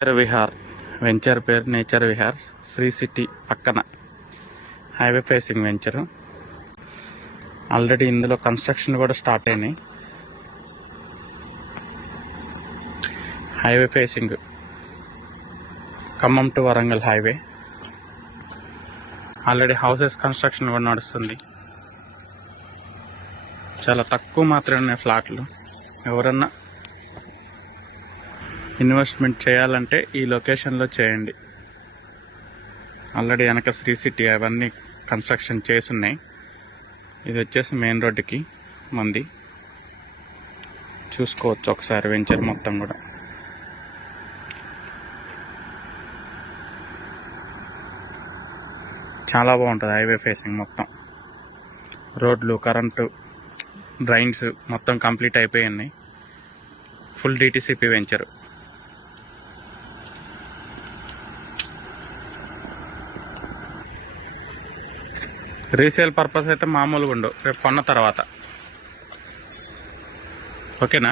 నేచర్ విహార్ వెంచర్ పేరు నేచర్ విహార్ శ్రీ సిటీ పక్కన highway facing venture. Already ఇందులో కన్స్ట్రక్షన్ కూడా స్టార్ట్ అయినాయి. హైవే ఫేసింగ్ ఖమ్మం టు Warangal highway. Already houses construction కూడా నడుస్తుంది. చాలా తక్కువ మాత్రమే ఉన్నాయి ఫ్లాట్లు. ఎవరన్నా ఇన్వెస్ట్మెంట్ చేయాలంటే ఈ లొకేషన్లో చేయండి. ఆల్రెడీ వెనక శ్రీ సిటీ అవన్నీ కన్స్ట్రక్షన్ చేసి ఉన్నాయి. ఇది వచ్చేసి మెయిన్ రోడ్డుకి మంది చూసుకోవచ్చు ఒకసారి వెంచర్ మొత్తం కూడా. చాలా బాగుంటుంది హైవే ఫేసింగ్ మొత్తం. రోడ్లు, కరెంటు, డ్రైన్స్ మొత్తం కంప్లీట్ అయిపోయి ఉన్నాయి. Full DTCP venture. Resale purpose అయితే మామూలుగా ఉండవు, రేపు కొన్న తర్వాత. ఓకేనా?